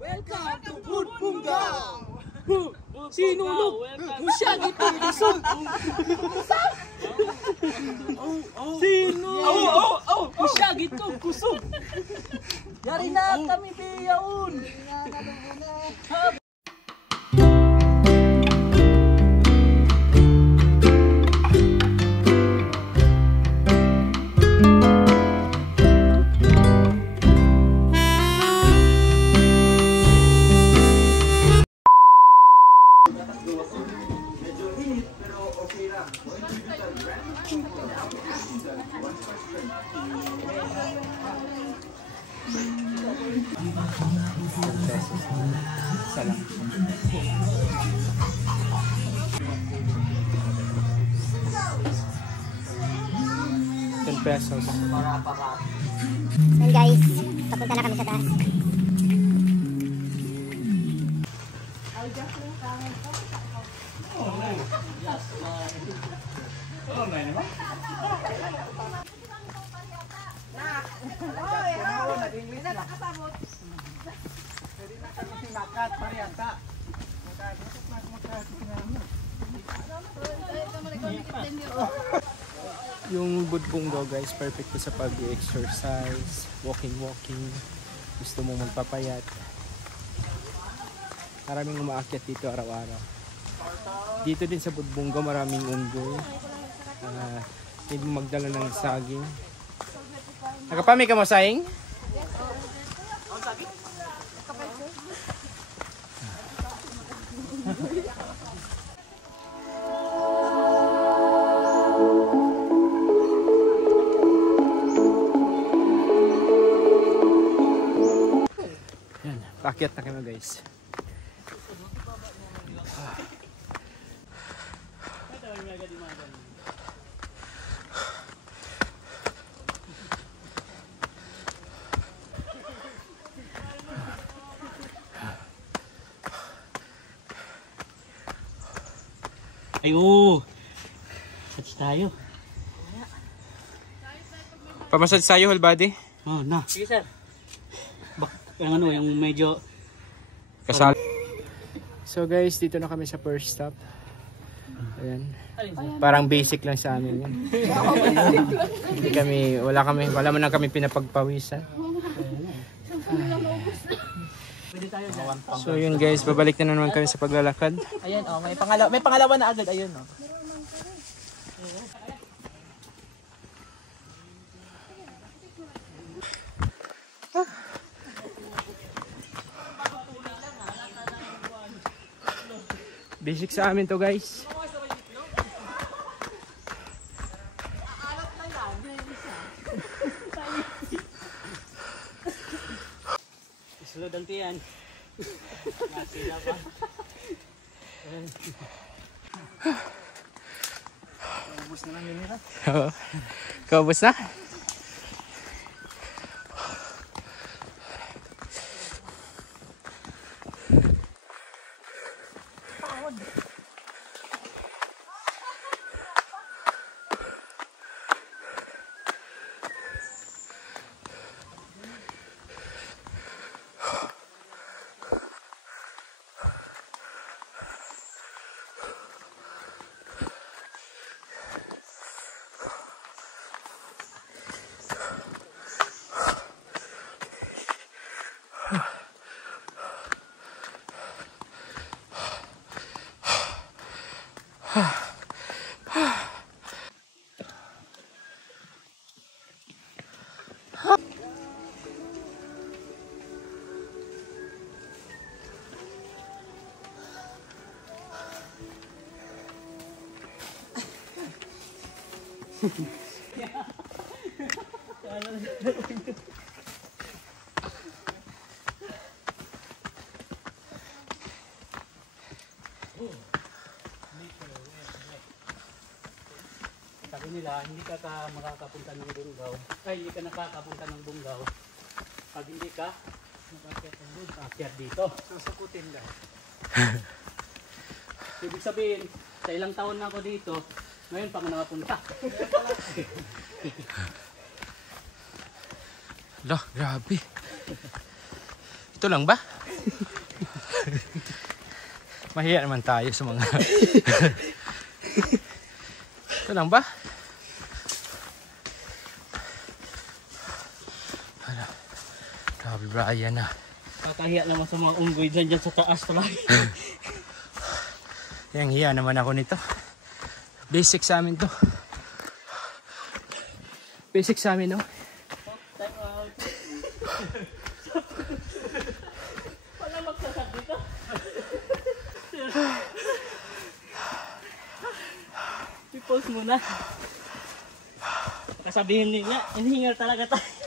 Welcome to Food Bungaw! Sinulog! Musyag ito! Kusog! Sinulog! Musyag ito! Kusog! Yari na kami biyaon! Isa lang. $10. Yan guys, papunta na kami sa taas. Yung Food Bungaw guys, perfect to sa pag-exercise, walking. Gusto mong magpapayat. Maraming umaakyat dito araw-araw. Dito din sa Food Bungaw maraming unggoy. Hindi mo magdala ng saging. Nakapami ka mo saing? Paakyat na kami guys. Ayo! Sats tayo. Pamasad sa'yo, whole body? Oh, na. Sige sir. Yung ano, yung medyo kasal. So guys, dito na kami sa first stop. Ayan. Parang basic lang sa amin yun. Wala man lang kami pinapagpawisan. So yun guys, babalik na naman kami sa paglalakad. ayan oh, may pangalawa na agad, ayun oh. Basic sa amin to guys. Isulod ang tiyan. Nasila pa. Kaubos na lang yun nila. Kaubos na? Sabi nila, hindi ka makakapunta ng Bungaw. Ay, hindi ka nakakapunta ng Bungaw. Pag hindi ka nakaakyat dito. Susukutin ka. Ibig sabihin, sa ilang taon na ako dito, ngayon pa ako nakapunta. Lah, grabe. Ito lang ba? Mahiya naman tayo sa mga... Ito lang ba? Grabe Brian na. Kakahiya naman sa mga unggoy dyan sa taas talaga. Yang hiya naman ako nito. Basic sa amin to. Basic sa amin, no? Time out. Wala magsasag dito. I-pause muna. Kasabihin niya, inhingal talaga tayo.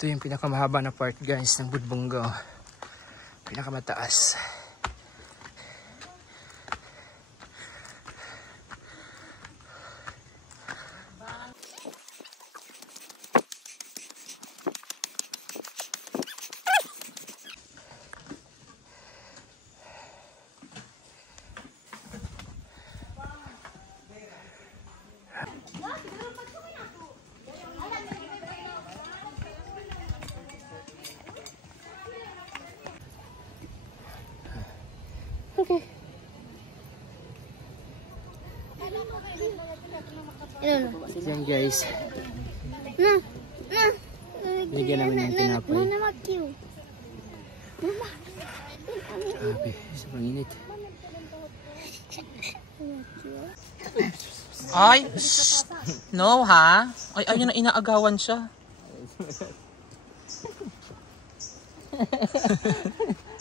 Ito yung pinakamahaba na part guys ng Budbunggo. Pinakamataas. Okay. Yan guys. Na. Bigyan namin ng tinapay. Mama mag-Q. Mama. Grabe, sobrang init. Ay, no ha? Ay, ayun na inaagawan siya.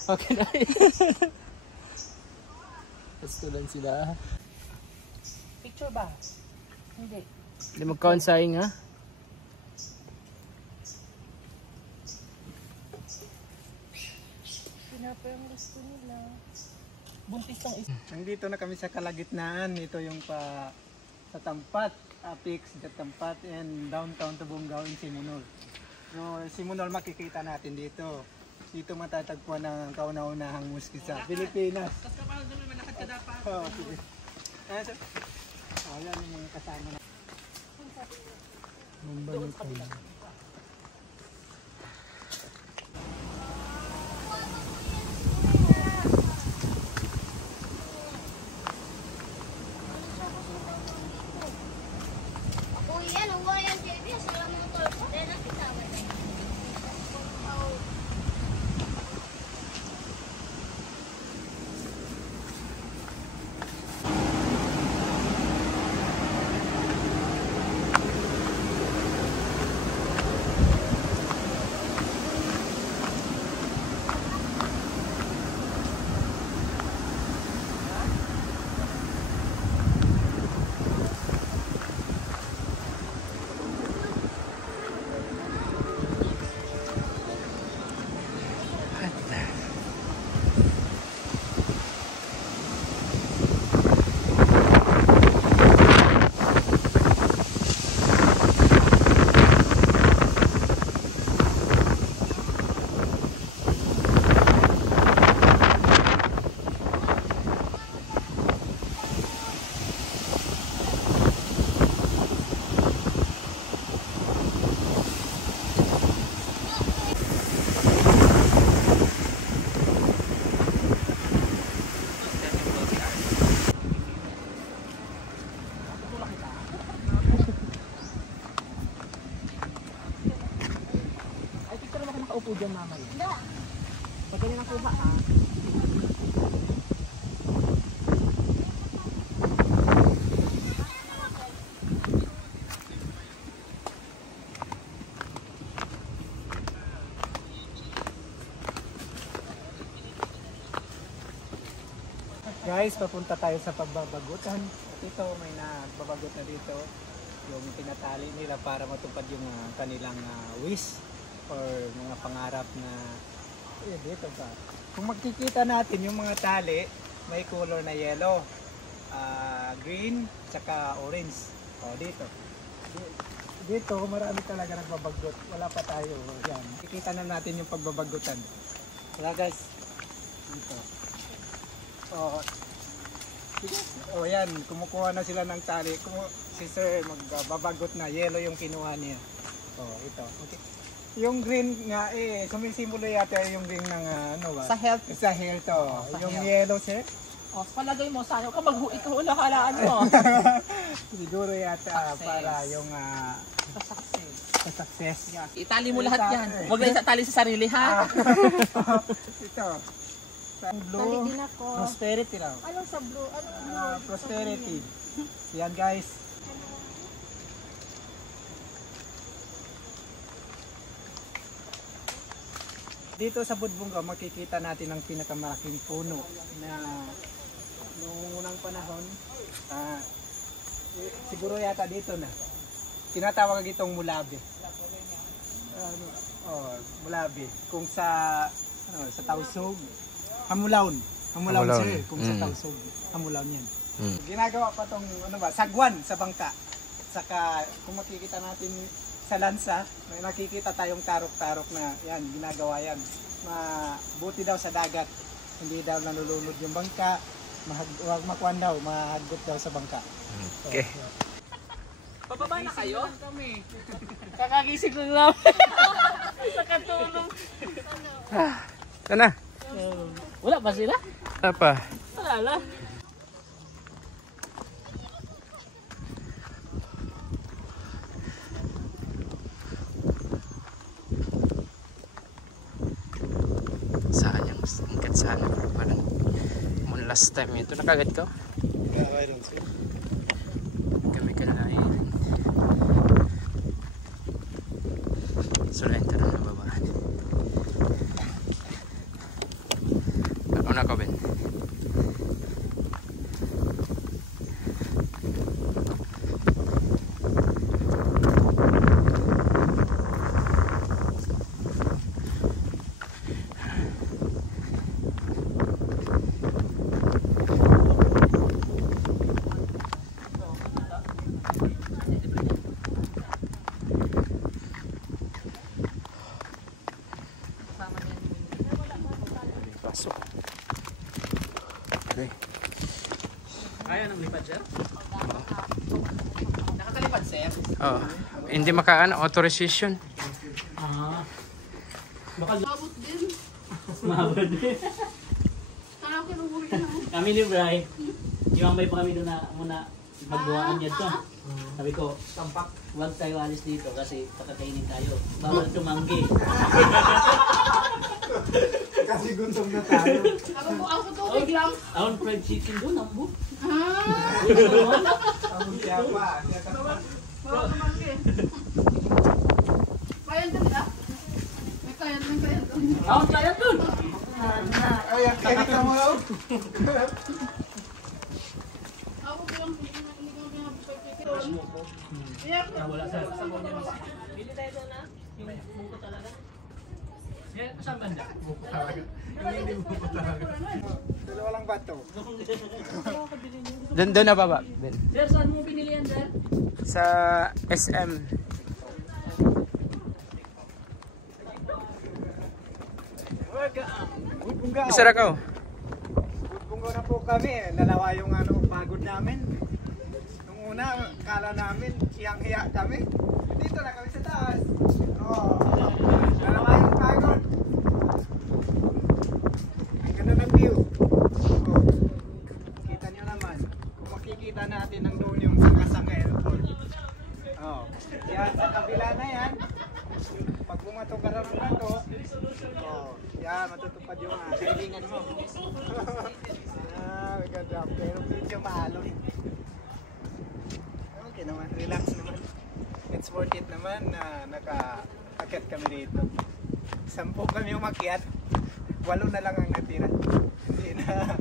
Okay na. Pastulan sila. Picture ba? Hindi. Hindi magkaunsaying ha? Pinapayang gusto nila. Buntis ang isa. Nandito na kami sa kalagitnaan. Ito yung sa Tampat, Apex, the Tampat, and downtown Tubungaw in Simunol. So, Simunol makikita natin dito. Dito matatagpuan ang kauna-unahang muski sa Pilipinas. Tapos kapag doon naman nakatadapan. Oo, sige. Ayan yung mga kasama na. Doon sa kabila. Nakaupo dyan mamaya. Pag ganyan ang kuha ha. Guys, papunta tayo sa pagbabagutan. At ito, may nagbabagot na dito. Yung tinatali nila para matupad yung kanilang wish or mga pangarap na dito pa. Kung makikita natin yung mga tali, may color na yellow, green, tsaka orange. O, dito. Dito, marami talaga nagbabagot. Wala pa tayo. Yan. Kikita na natin yung pagbabagutan. Wala guys. Dito. O yan, kumukuha na sila ng tali. Si sir magbabagot na. Yellow yung kinuha niya. O, ito. Okay. Yung green nga sumisimbolo yata yung green ng ano ba? Sa health. Sa health to. Sa Yung health. yellow sir. O, palagay mo, sa'yo ka ikaw na kalaan mo. Siguro yata Success. para yung Sa success. sa success. Itali mo lahat yan. Huwag na itali sa sarili, ha? Ito. Sa blue, Paligin ako. prosperity raw. Anong sa blue? Anong Prosperity. Yan guys. Dito sa Budbungga makikita natin ang pinakamalaking puno na noong unang panahon, siguro yata dito na. Tinatawag itong mulabi. Mulabi. Kung sa sa Tausug, hamulaon. Hamulaon sir, kung sa Tausug, hamulaon yan. Ginagawa pa tong sagwan sa bangka. Saka kung makikita natin sa lansa, may nakikita tayong tarok-tarok na yan, ginagawa yan. Mabuti daw sa dagat, hindi daw nalulunod yung bangka, huwag makuan daw, mahagot daw sa bangka. Okay. Pababa na kayo? Kakagising ko lang. Sa katulong. Sana. Wala ba sila? Apa? Wala lang. Saan yung ingkat sana? Parang last time ito. Nakagat ko? Kami kalain. So, enter na baba. Ano na ka, Ben? Pasok. Okay. Kaya nang lipat, sir? Nakakalipad, sir? Oh, hindi makaan authorization. Baka Mabot din. mabot din. Parang kinubuhi na. Kami ni Bray, yung may pa kami doon na muna magbuhaan dito. Sabi ko, huwag tayo alis dito kasi pakakainin tayo. Bawal tumanggi. Kasi gutom na tayo. Ako tubig lang. Ahon fried chicken doon, ambo. Ang siyapa. Bawal tumanggi. Kaya din nila? May kaya doon. Ahon kaya doon. Ay, kita mo daw. Ako ko lang hindi ko Wala sa Bili tayo doon na. Yung buko talaga. Saan banda? Buko talaga. Hindi buko talaga. Dalawa lang bato. Doon na baba, Ben. Sir, saan mo pinili yan, sir? Sa SM. Budbungga. Isara ka. Budbungga na po kami. Lalawa yung pagod namin. Nung una, kala namin, hiyang-hiya kami. Dito na kami sa taas. Lalawa yung pagod. Ang ganda ng view. Kita nyo naman. Kung makikita natin ang doon yung Sanga Airport. Yan, sa kabila na yan. Pag bumato ka lang ng bato, yan, matutupad yung kailingan mo. Maganda. Pero medyo maalon. Okay naman, relax naman. It's worth it naman na naka-akit kami dito. 10 kami umakyat, 8 na lang ang natira. Hindi na